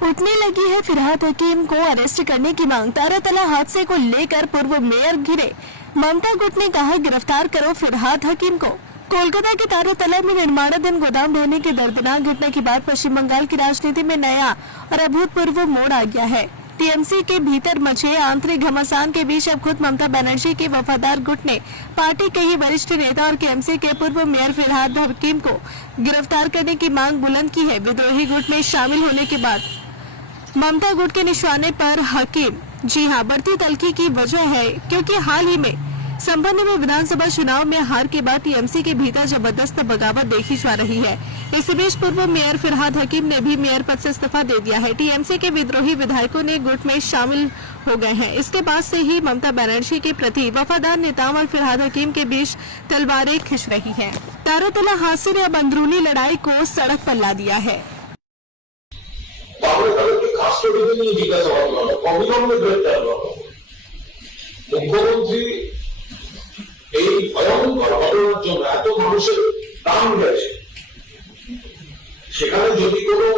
उठने लगी है फिरहाद हकीम को अरेस्ट करने की मांग। तारातला हादसे को लेकर पूर्व मेयर घिरे। ममता गुट ने कहा गिरफ्तार करो फिरहाद हकीम को। कोलकाता के तारातला में निर्माणाधीन गोदाम ढहने की दर्दनाक घटना के बाद पश्चिम बंगाल की राजनीति में नया और अभूतपूर्व मोड़ आ गया है। टीएमसी के भीतर मचे आंतरिक घमासान के बीच अब खुद ममता बनर्जी के वफादार गुट ने पार्टी के ही वरिष्ठ नेता और केएमसी के पूर्व मेयर फिरहाद हकीम को गिरफ्तार करने की मांग बुलंद की है। विद्रोही गुट में शामिल होने के बाद ममता गुट के निशाने पर हकीम। जी हां, बढ़ती तल्खी की वजह है क्योंकि हाल ही में संपन्न में विधानसभा चुनाव में हार के बाद टीएमसी के भीतर जबरदस्त बगावत देखी जा रही है। इसी बीच पूर्व मेयर फिरहाद हकीम ने भी मेयर पद से इस्तीफा दे दिया है। टीएमसी के विद्रोही विधायकों ने गुट में शामिल हो गए हैं। इसके बाद से ही ममता बनर्जी के प्रति वफादार नेताओं और फिरहाद हकीम के बीच तलवारें खिंच रही हैं। तारातला हादसे ने अब अंदरूनी लड़ाई को सड़क पर ला दिया है। মুখ্যমন্ত্রী এই ভয়ঙ্কর ঘটনার জন্য এত মানুষের প্রাণ গেছে, সেখানে যদি কোনো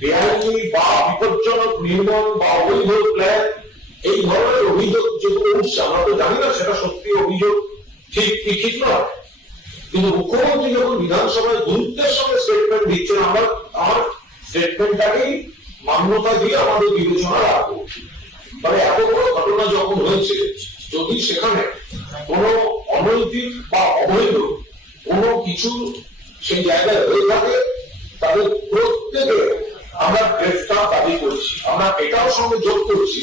বেআইনি বা বিপজ্জনক নির্মাণ বা অবৈধ প্ল্যান এই ধরনের অভিযোগ যেগুলো উঠছে, আমরা তো জানি না সেটা সত্যি অভিযোগ ঠিক কি ঠিক নয়, কিন্তু মুখ্যমন্ত্রী যখন বিধানসভায় গুরুত্বের সঙ্গে স্টেটমেন্ট দিচ্ছেন, আমার স্টেটমেন্টটাকেই মান্যতা দিয়ে আমাদের বিবেচনা রাখবো। মানে এত বড় ঘটনা যখন হয়েছে, যদি সেখানে কোনো অনৈতিক বা অবৈধ কোনো কিছু সেই জায়গায় হয়ে থাকে, তাদের প্রত্যেকে আমরা গ্রেফতার দাবি করছি। আমরা এটাও সঙ্গে যোগ করছি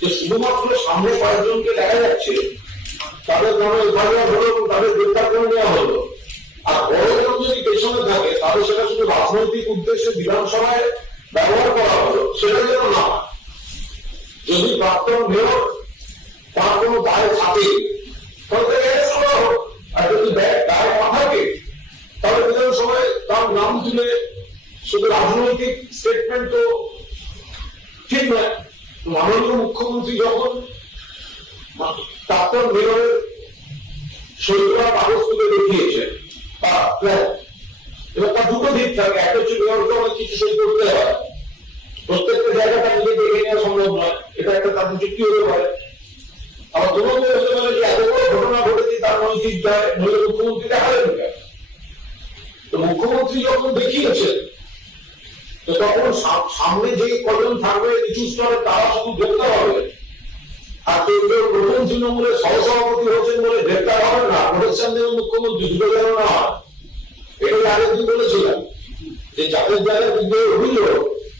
যে শুধুমাত্র সামনে কয়েকজনকে দেখা যাচ্ছে তাদের কোনো এফআইআর হলো, তাদের গ্রেফতার করে নেওয়া হলো, আর বড়জন যদি পেছনে থাকে তাহলে সেটা শুধু রাজনৈতিক উদ্দেশ্যে বিধানসভায় ব্যবহার করা হলো, সেটা যেন না। যদি প্রাক্তন মেয়র তার কোনো দায় থাকে তাহলে অ্যারেস্ট করা হোক, আর যদি দায় না থাকে তাহলে বিধানসভায় তার নাম তুলে শুধু রাজনৈতিক স্টেটমেন্ট তো ঠিক নয়। মাননীয় মুখ্যমন্ত্রী যখন প্রাক্তন মেয়রের সই করা কাগজ তুলে দেখিয়েছেন তার প্ল্যান, এবার তার দুটো দিক থাকে। একটা হচ্ছে মেয়রকে অনেক কিছু সই করতে হয়, প্রত্যেকটা জায়গাটা নিজে দেখে নেওয়া সম্ভব নয়, এটা একটা তার যুক্তি হতে পারে। আবার দুর্নীতি হতে পারে যে এত বড় ঘটনা ঘটেছে তার নৈতিক দায় নইলে মুখ্যমন্ত্রী দেখালেন কেন? তো মুখ্যমন্ত্রী যখন দেখিয়েছেন, তো তখন সামনে যে কজন থাকবে নিচু স্তরে তারা শুধু গ্রেপ্তার হবে, আর কেউ কেউ প্রথম তৃণমূলের সহসভাপতি হয়েছেন বলে গ্রেপ্তার হবে না, প্রোটেকশন দেবেন মুখ্যমন্ত্রী, দুটো যেন না হয়। এটাই আগের দিন বলেছিলাম যে যাদের যাদের বিরুদ্ধে অভিযোগ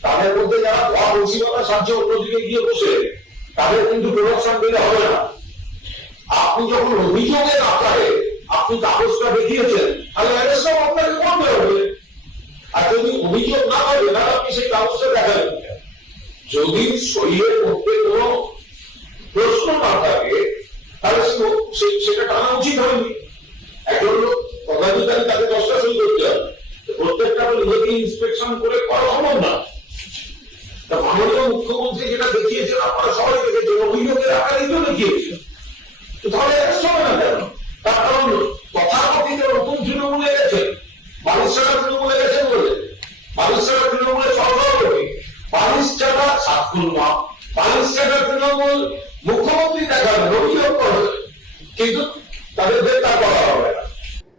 তাদের মধ্যে যারা ধোয়া মুন্সিপালের সাহায্যে অন্যদিকে গিয়ে বসে, তাদের কিন্তু প্রোটেকশন দিলে হবে না। আপনি যখন অভিযোগের আকারে আপনি কাগজটা দেখিয়েছেন, তাহলে অ্যারেস্টও আপনাকে করতে হবে। আর যদি অভিযোগ না হবে, তাহলে আপনি সেই কাগজটা দেখাবেন। যদি সইয়ের মধ্যে কোনো প্রশ্ন না থাকে তাহলে সেটা টানা উচিত হয়নি। একজন লোক পদাধিকারী, তাকে 10টা সই করতে হবে, প্রত্যেকটা নিজেকে ইন্সপেকশন করে করা সম্ভব না। মাননীয় মুখ্যমন্ত্রী যেটা দেখিয়েছেন আপনারা সবাই দেখেছেন, অভিযোগের আকারেই তো দেখিয়েছেন, তাহলে অ্যারেস্ট হবে না কেন? তার কারণ তথাকথিত নতুন তৃণমূলে গেছেন, বালিশাটা তৃণমূলে গেছেন বলে বালিশাটা তৃণমূলের সভাপতি, বালিশাটা ছাত্রমা, বালিশাটা তৃণমূল মুখ্যমন্ত্রী দেখাবেন, অভিযোগ করবেন, কিন্তু তাদের গ্রেফতার করা হবে না।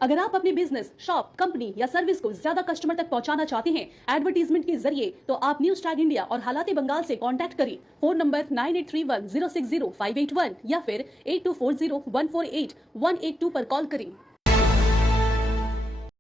अगर आप अपने बिजनेस, शॉप, कंपनी या सर्विस को ज्यादा कस्टमर तक पहुंचाना चाहते हैं एडवर्टीजमेंट के जरिए, तो आप न्यूज टैग इंडिया और हालात बंगाल से कांटेक्ट करें। फोन नंबर 9831060581 या फिर 8240148182 पर कॉल करें।